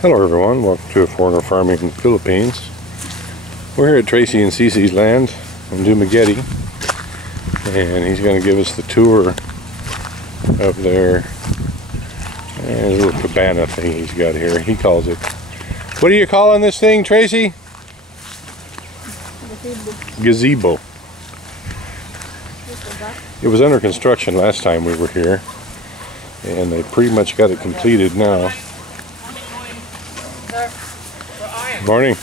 Hello everyone, welcome to A Foreigner Farming in the Philippines. We're here at Tracy and Cece's land in Dumaguete, and he's going to give us the tour of their little cabana thing he's got here. He calls it, what are you calling this thing, Tracy? Gazebo. It was under construction last time we were here, and they pretty much got it completed now. Morning.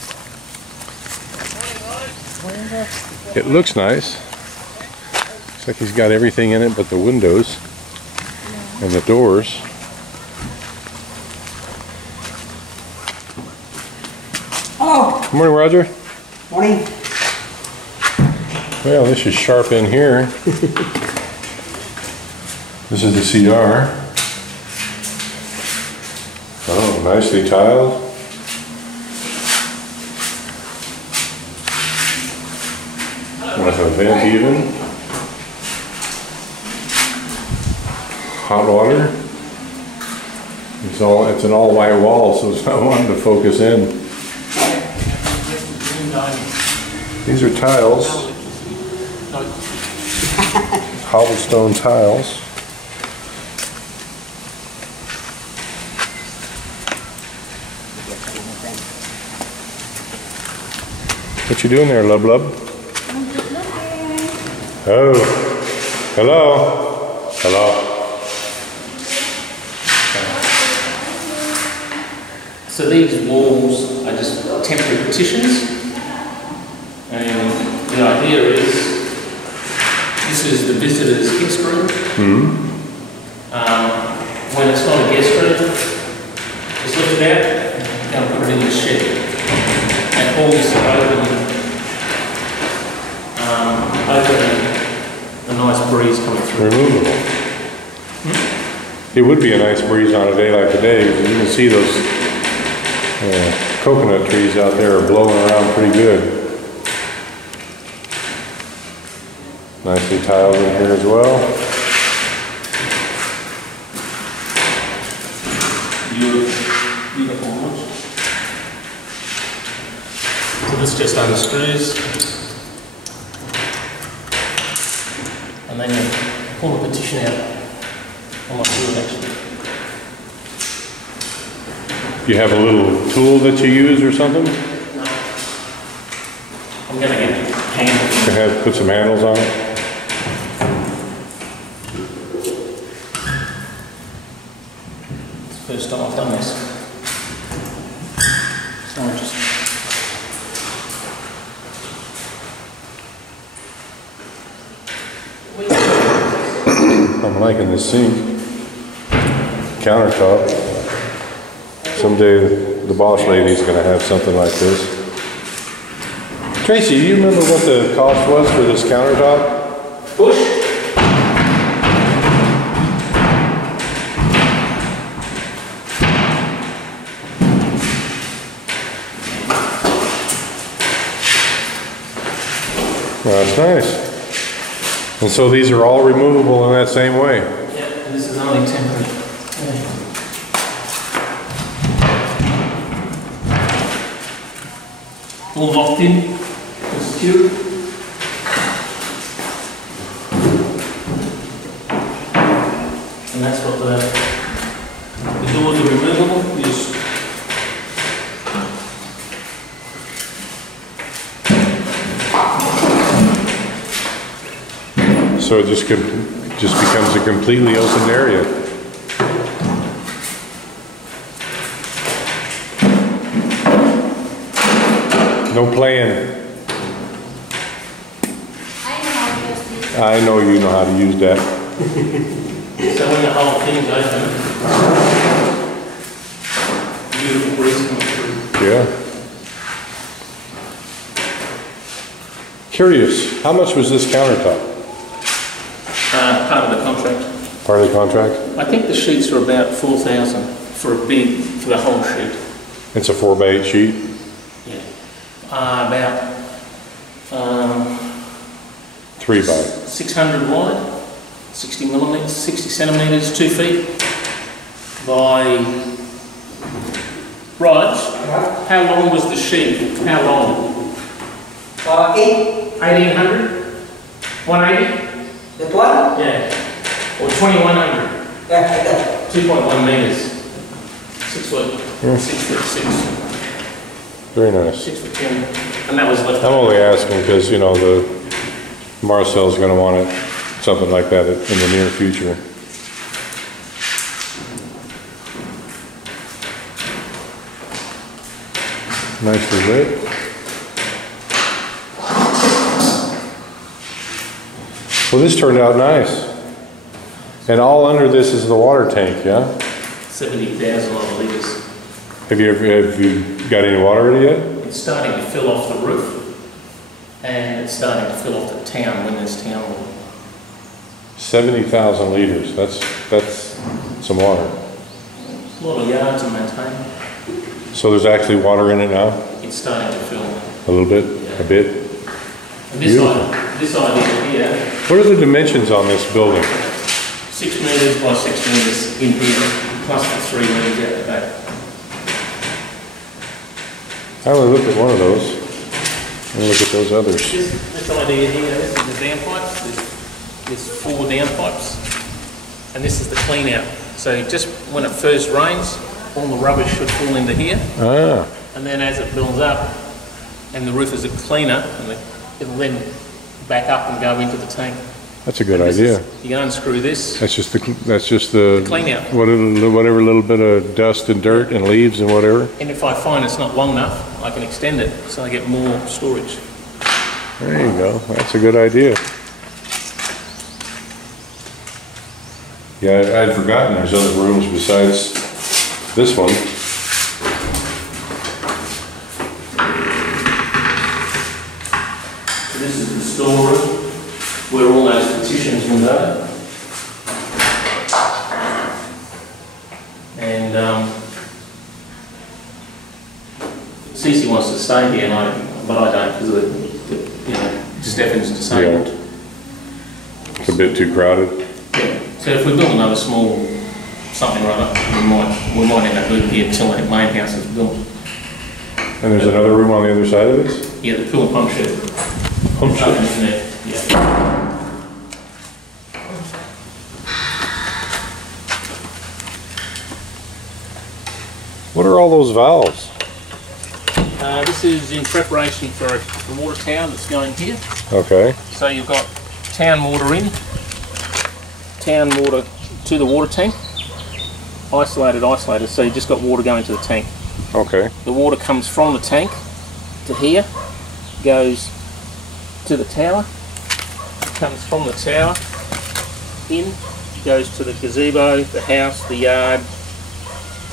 It looks nice. Looks like he's got everything in it but the windows and the doors. Hello. Good morning, Roger. Morning. Well, this is sharp in here. This is the CR. Oh, nicely tiled. With a vent even. Hot water. It's an all white wall, so it's not wanting to focus in. These are tiles. Cobblestone tiles. What you doing there, lub lub? Oh, hello, hello. So these walls are just temporary partitions, and the idea is this is the visitor's guest room. When it's not a guest room, just lift it out and put it in the shed, and all this open a nice breeze coming through. Removable. It would be a nice breeze on a day like today, because you can see those coconut trees out there are blowing around pretty good. Nicely tiled in here as well. Beautiful wood. So this just unscrews. And then you pull the partition out. I might do it actually. You have a little tool that you use or something? No. I'm going to get handles. You have put some handles on it? It's the first time I've done this. So I'm just... I'm liking this sink. Countertop. Someday the boss lady's going to have something like this. Tracy, do you remember what the cost was for this countertop? Push. Well, that's nice. And so these are all removable in that same way? Yeah, and this is only temporary. Yeah. All locked in, secure. And that's what the doors are removable. You just so it just becomes a completely open area. No playing. I know you know how to use that. so when the whole thing's open, beautiful breeze coming through. Yeah. Curious, how much was this countertop? Part of the contract. Part of the contract? I think the sheets are about 4,000 for the whole sheet. It's a 4x8 sheet? Yeah. About 3 by 600 wide, 60 millimeters, 60 centimeters, 2 feet by Rog, Yeah. how long was the sheet? How long? 8. 1800? 180? That one? Yeah. Or 2100? Yeah, like that. 2.1 meters. 6 foot. Yeah. 6 foot 6. Very nice. 6 foot 10. And that was left. I'm only asking because, you know, the Marcel's going to want it, something like that in the near future. Nicely lit. Well, this turned out nice. And all under this is the water tank, yeah? 70,000 odd litres. Have you got any water in it yet? It's starting to fill off the roof. And it's starting to fill off the town when there's town water. 70,000 liters. That's some water. A lot of yards to maintain. So there's actually water in it now? It's starting to fill. A little bit? Yeah. A bit? And this idea here, What are the dimensions on this building? 6 metres by 6 metres in here, plus the 3 metres out the back. I only looked at one of those. I'm gonna look at those others. This idea here, this is the downpipes. There's 4 downpipes. And this is the clean out. So just when it first rains, all the rubbish should fall into here. Ah, And then as it builds up, and the roof is a cleaner, and it'll then back up and go into the tank. that's a good idea. You can unscrew this. That's just the Clean out. whatever little bit of dust and dirt and leaves and whatever. And if I find it's not long enough, I can extend it so I get more storage. There you go. That's a good idea. Yeah, I'd forgotten there's other rooms besides this one. So this is the storeroom where all those petitions will go. And Cece wants to stay here, but I don't because of Stefan's disabled. It's a bit too crowded. Yeah. So if we build another small something right up, we might end up moving here until that main house is built. And there's another room on the other side of this? Yeah, the pool and pump shed. Pump shed. Yeah. What are all those valves? This is in preparation for the water tower that's going here. Okay. So you've got town water in, town water to the water tank, isolated. So you've just got water going to the tank. Okay. The water comes from the tank to here, goes to the tower, comes from the tower in, goes to the gazebo, the house, the yard,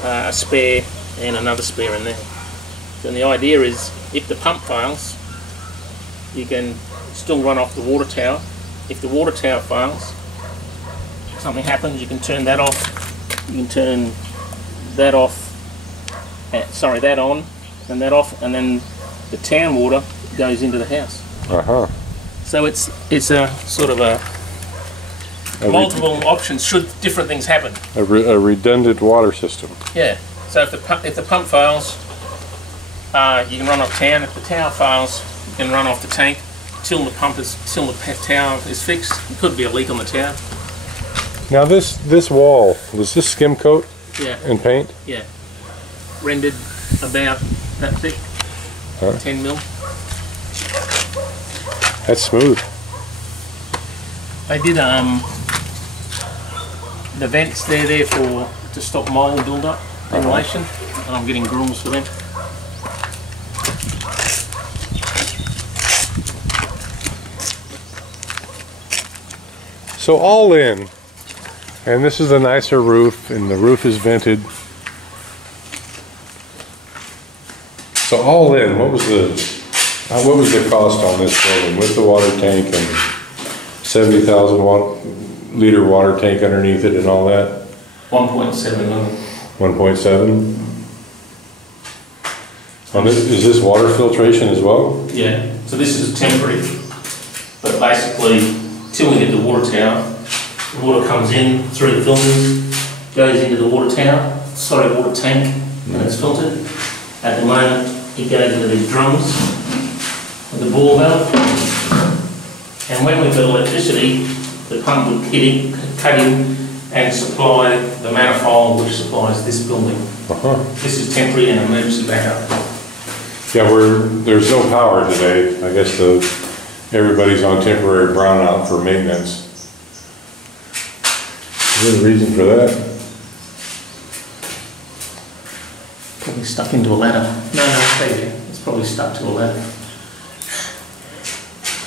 a spare and another spare in there. And the idea is if the pump fails, you can still run off the water tower. If the water tower fails, something happens, you can turn that off, you can turn that off, that on and that off, and then the town water goes into the house. Uh-huh. So it's a sort of a multiple options should different things happen. A redundant water system. Yeah. So if the pump fails, you can run off town. If the tower fails, you can run off the tank till the tower is fixed. It could be a leak on the tower. Now this wall, was this skim coat Yeah. and paint? Yeah. Rendered about that thick. Huh? 10 mil. That's smooth. They did the vents there to stop mold build up, ventilation, and I'm getting grills for them. So all in, and this is a nicer roof, and the roof is vented. So all in, what was the cost on this building with the water tank and 70,000 liter water tank underneath it and all that? 1.7 million. 1.7. Is this water filtration as well? Yeah. So this is temporary, but basically, till we get the water tower, the water comes in through the filters, goes into the water tank, and it's filtered. At the moment, it goes into these drums with the ball valve. And when we've got electricity, the pump will cut in and supply the manifold which supplies this building. This is temporary and emergency backup. Yeah, there's no power today. I guess everybody's on temporary brownout for maintenance. Is there a reason for that? Probably stuck into a ladder. No, it's probably stuck to a ladder.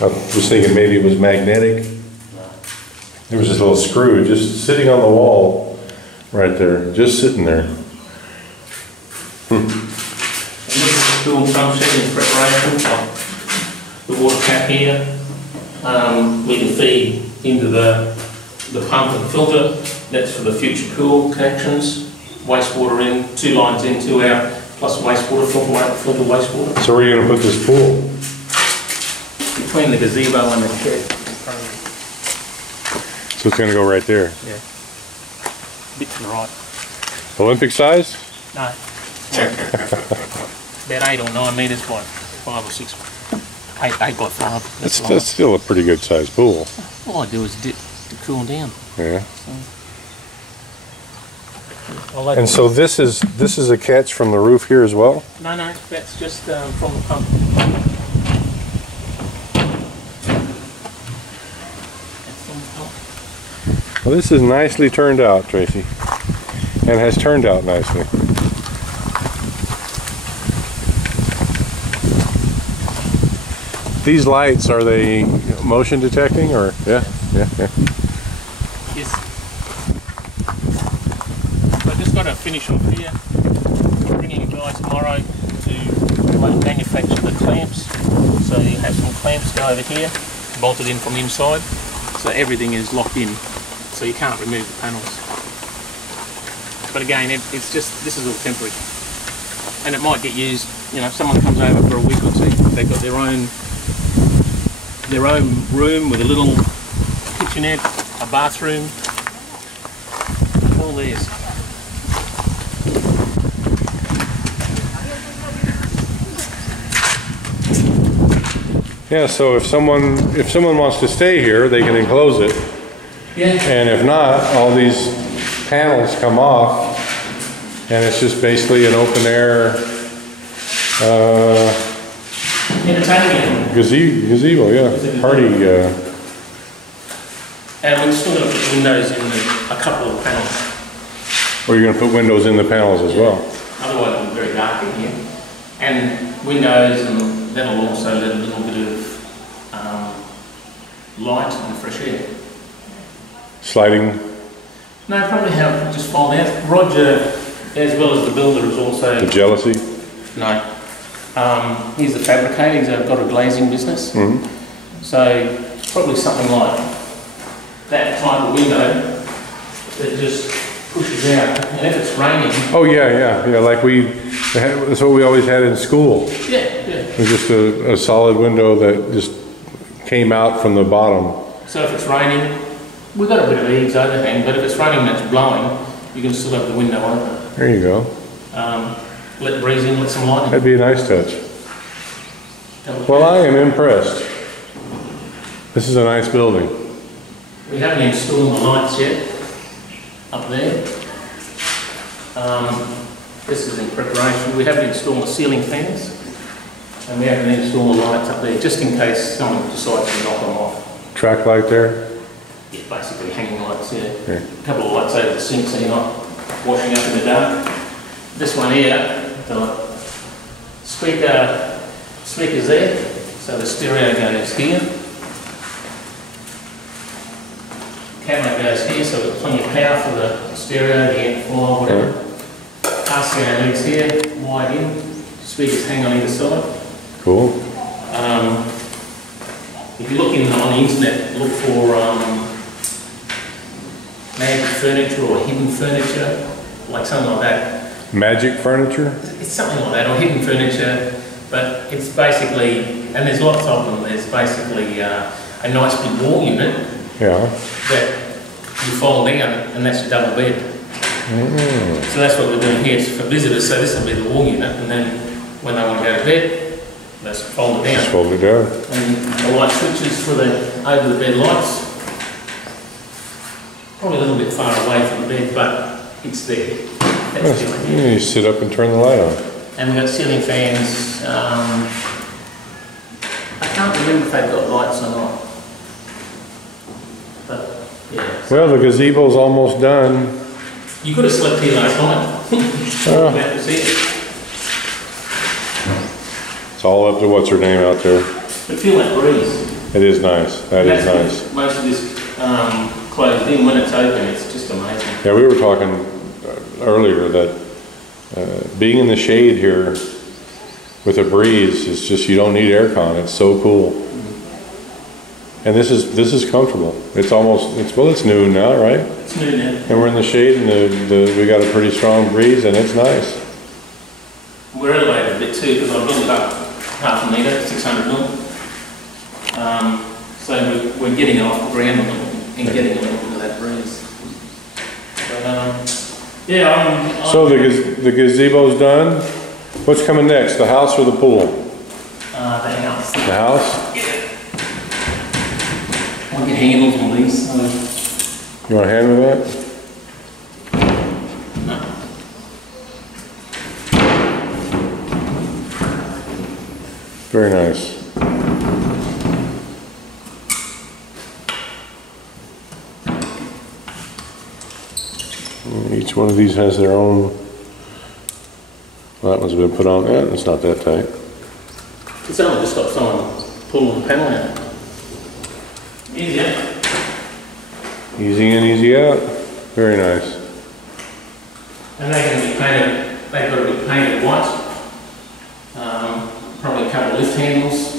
I was thinking maybe it was magnetic. There was this little screw just sitting on the wall right there, just sitting there. And this is the cool pump set in preparation. The water tap here. We can feed into the pump and filter. That's for the future pool connections. Wastewater in, 2 lines in, 2 out, plus wastewater, filter wastewater. So where are you going to put this pool? Between the gazebo and the shed. So it's going to go right there? Yeah. A bit to the right. Olympic size? No. About 8 or 9 metres by 5 or 6. 8 by 5. That's still a pretty good sized pool. All I do is dip to cool down. Yeah. And so this is a catch from the roof here as well? No, that's just from the pump. Well, this is nicely turned out, Tracy, and has turned out nicely. These lights, are they motion detecting or? Yeah. Yes. So I just got to finish off here. I'm bringing a guy tomorrow to manufacture the clamps. So you have some clamps go over here, bolted in from inside. So everything is locked in. So you can't remove the panels. But again, it's just, this is all temporary. And it might get used, if someone comes over for a week or 2, they've got their own room with a little kitchenette, a bathroom, all theirs. Yeah, so if someone wants to stay here, they can enclose it. Yeah. And if not, all these panels come off, and it's just basically an open air Entertainment. gazebo, yeah, party. And we're still going to put windows in a couple of panels. Or you're going to put windows in the panels as well. Otherwise it'll be very dark in here. And windows, and that'll also let a little bit of light and fresh air. Sliding? No, probably have just fold out. Roger, as well as the builder, is also... The jealousy? No. He's the fabricator, he's got a glazing business. Mm-hmm. So probably something like that type of window that just pushes out. And if it's raining... Oh yeah, like that's what we always had in school. Yeah. It was just a solid window that just came out from the bottom. So if it's raining, we've got a bit of eaves overhang, but if it's raining and it's blowing, you can still have the window open. There you go. Let the breeze in, let some light in. That'd be a nice touch. Well, I am impressed. This is a nice building. We haven't installed the lights yet, up there. This is in preparation. We haven't installed the ceiling fans, and we haven't installed the lights up there, just in case someone decides to knock them off. Track light there? Yeah, basically hanging lights, yeah. Yeah. A couple of lights over the sink so you're not washing up in the dark. This one here, the speaker's there, so the stereo goes here. Camera goes here, so we've got plenty of power for the stereo, the amplifier, whatever. RCA leads here, wide in, speakers hang on either side. Cool. If you look on the internet, look for magic furniture or hidden furniture, like something like that. Magic furniture? It's something like that, or hidden furniture, but it's basically, and there's lots of them, there's basically a nice big wall unit Yeah. that you fold down, and that's your double bed. So that's what we're doing here. It's for visitors, so this will be the wall unit, and then when they want to go to bed, let's fold it down. Just fold it down. And the light switches for the over the bed lights. Probably a little bit far away from the bed, but it's there. That's the idea. Yeah, you sit up and turn the light on. And we've got ceiling fans. I can't remember if they've got lights or not. But yeah. Well, the gazebo's almost done. You could have slept here last night. That was it. It's all up to what's her name out there. But feel that breeze. It is nice. That is nice. Most of this closed in. When it's open, it's just amazing. Yeah, we were talking earlier that being in the shade here with a breeze is just, you don't need aircon. It's so cool. And this is comfortable. It's almost, it's noon now, right? It's noon now. And we're in the shade, and we got a pretty strong breeze, and it's nice. We're elevated a bit too, because I built it up half a metre, 600 mil. So we're getting it off the ground and getting a little bit of that breeze. But yeah, So the gazebo's done. What's coming next? The house or the pool? the house. The house? I want to get handles on these. You want a hand with that? No. Very nice. Each one of these has their own. Well, that one's been put on. Yeah, it's not that tight. It's only just got someone pulling the panel out. Easy out. Easy in, easy out. Very nice. And they're going to be painted, they've got to be painted white. Probably a couple of lift handles.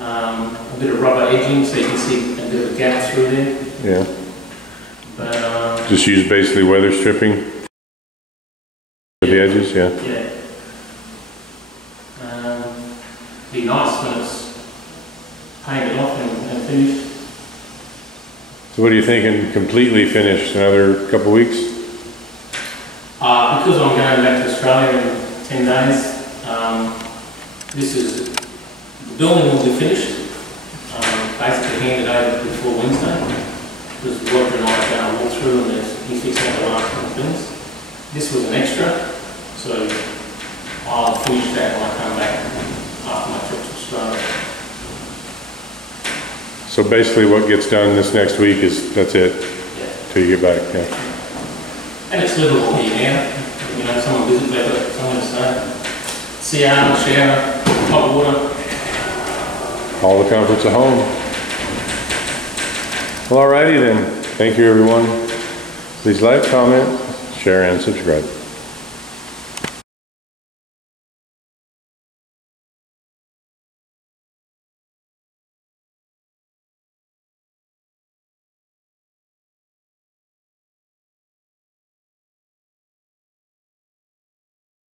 A bit of rubber edging so you can see a bit of a gap through there. Yeah. But, Just use basically weather stripping for the edges, yeah. yeah. Be nice when it's painted off and finished. So what are you thinking, completely finished, another couple weeks? Because I'm going back to Australia in 10 days, the building will be finished, basically handed over before Wednesday, because Roger and I are going to walk through and he's fixing up the last couple of things. This was an extra, so I'll finish that when I come back after my trip to Australia. So basically what gets done this next week is, that's it, Yeah. till you get back, yeah. And it's livable here now. You know, someone visits, they've got someone to stay. CR, shower, hot water. All the comforts of home. Well, alrighty then. Thank you everyone. Please like, comment, share, and subscribe.